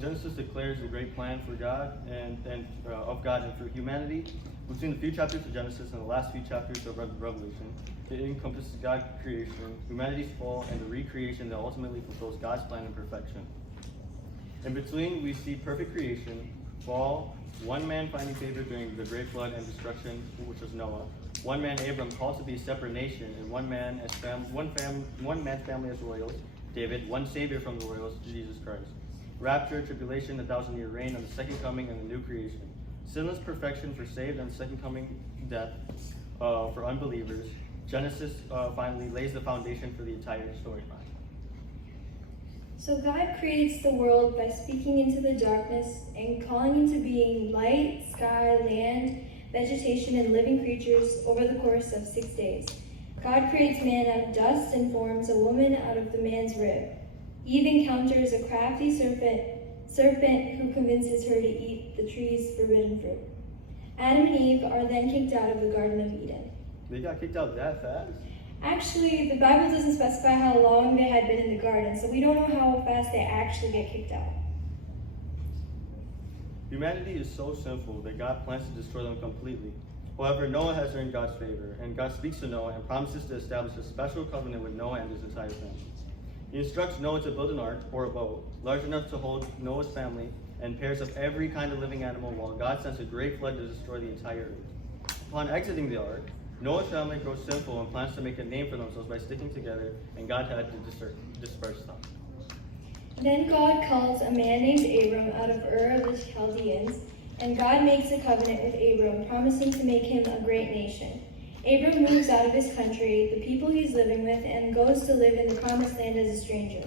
Genesis declares the great plan for God and of God and for humanity. Between the few chapters of Genesis and the last few chapters of Revelation, it encompasses God's creation, humanity's fall, and the recreation that ultimately fulfills God's plan and perfection. In between, we see perfect creation, fall, one man finding favor during the great flood and destruction, which was Noah. One man, Abram, called to be a separate nation, and one man's family as royals, David. One Savior from the royals, Jesus Christ. Rapture, tribulation, the 1,000-year reign, and the second coming and the new creation. Sinless perfection for saved, and the second coming death for unbelievers. Genesis finally lays the foundation for the entire storyline. So God creates the world by speaking into the darkness and calling into being light, sky, land, vegetation, and living creatures over the course of 6 days. God creates man out of dust and forms a woman out of the man's rib. Eve encounters a crafty serpent who convinces her to eat the tree's forbidden fruit. Adam and Eve are then kicked out of the Garden of Eden. They got kicked out that fast? Actually, the Bible doesn't specify how long they had been in the garden, so we don't know how fast they actually get kicked out. Humanity is so sinful that God plans to destroy them completely. However, Noah has earned God's favor, and God speaks to Noah and promises to establish a special covenant with Noah and his entire family. He instructs Noah to build an ark, or a boat, large enough to hold Noah's family and pairs of every kind of living animal, while God sends a great flood to destroy the entire earth. Upon exiting the ark, Noah's family grows sinful and plans to make a name for themselves by sticking together, and God had to disperse them. Then God calls a man named Abram out of Ur of the Chaldeans, and God makes a covenant with Abram, promising to make him a great nation. Abram moves out of his country, the people he's living with, and goes to live in the promised land as a stranger.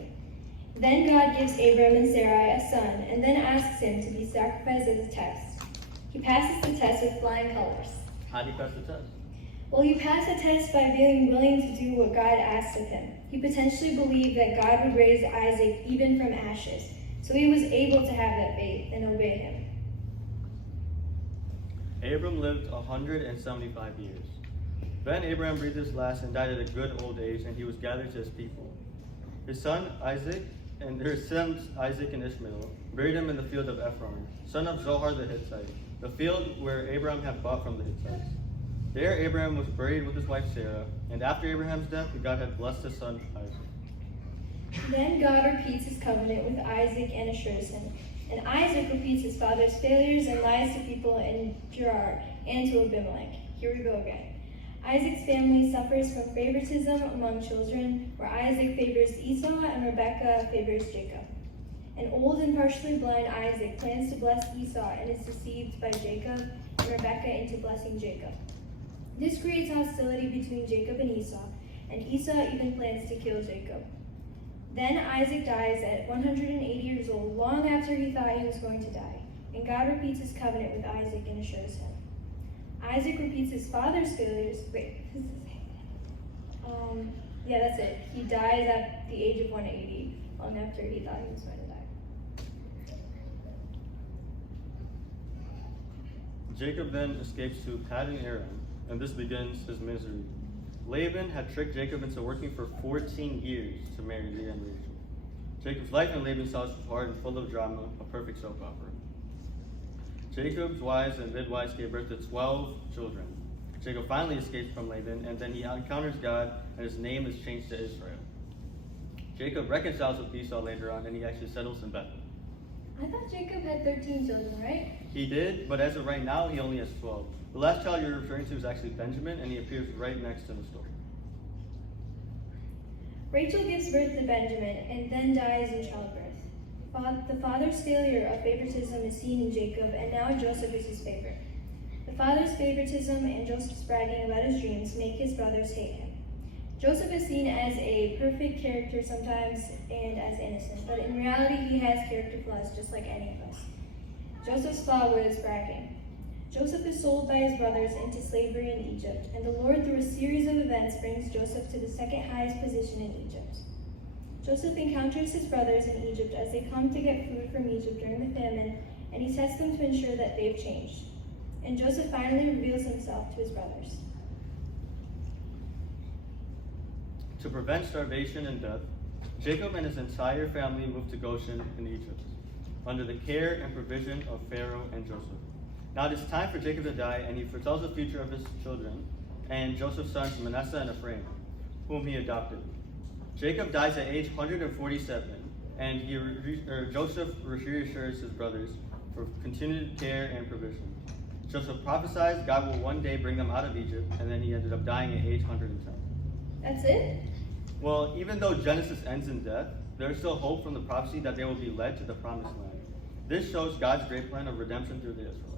Then God gives Abram and Sarai a son, and then asks him to be sacrificed as a test. He passes the test with flying colors. How did he pass the test? Well, he passed the test by being willing to do what God asked of him. He potentially believed that God would raise Isaac even from ashes, so he was able to have that faith and obey him. Abram lived 175 years. Then Abraham breathed his last and died at a good old age, and he was gathered to his people. His sons Isaac and Ishmael buried him in the field of Ephron, son of Zohar the Hittite, the field where Abraham had bought from the Hittites. There Abraham was buried with his wife Sarah, and after Abraham's death, God had blessed his son Isaac. Then God repeats his covenant with Isaac and assures him. And Isaac repeats his father's failures and lies to people in Gerar and to Abimelech. Here we go again. Isaac's family suffers from favoritism among children, where Isaac favors Esau and Rebekah favors Jacob. An old and partially blind Isaac plans to bless Esau and is deceived by Jacob and Rebekah into blessing Jacob. This creates hostility between Jacob and Esau even plans to kill Jacob. Then Isaac dies at 180 years old, long after he thought he was going to die, and God repeats his covenant with Isaac and assures him. Isaac repeats his father's failures. That's it. He dies at the age of 180, long after he thought he was going to die. Jacob then escapes to Paddan Aram, and this begins his misery. Laban had tricked Jacob into working for 14 years to marry Leah and Rachel. Jacob's life in Laban's house was hard and full of drama, a perfect soap opera. Jacob's wives and midwives gave birth to 12 children. Jacob finally escapes from Laban, and then he encounters God, and his name is changed to Israel. Jacob reconciles with Esau later on, and he actually settles in Bethel. I thought Jacob had 13 children, right? He did, but as of right now, he only has 12. The last child you're referring to is actually Benjamin, and he appears right next to the story. Rachel gives birth to Benjamin and then dies in childbirth. The father's failure of favoritism is seen in Jacob, and now Joseph is his favorite. The father's favoritism and Joseph's bragging about his dreams make his brothers hate him. Joseph is seen as a perfect character sometimes and as innocent, but in reality he has character flaws just like any of us. Joseph's flaw was bragging. Joseph is sold by his brothers into slavery in Egypt, and the Lord, through a series of events, brings Joseph to the second highest position in Egypt. Joseph encounters his brothers in Egypt as they come to get food from Egypt during the famine, and he tests them to ensure that they've changed. And Joseph finally reveals himself to his brothers. To prevent starvation and death, Jacob and his entire family moved to Goshen in Egypt, under the care and provision of Pharaoh and Joseph. Now it is time for Jacob to die, and he foretells the future of his children and Joseph's sons Manasseh and Ephraim, whom he adopted. Jacob dies at age 147, and Joseph reassures his brothers for continued care and provision. Joseph prophesies God will one day bring them out of Egypt, and then he ended up dying at age 110. That's it? Well, even though Genesis ends in death, there is still hope from the prophecy that they will be led to the promised land. This shows God's great plan of redemption through the Israelites.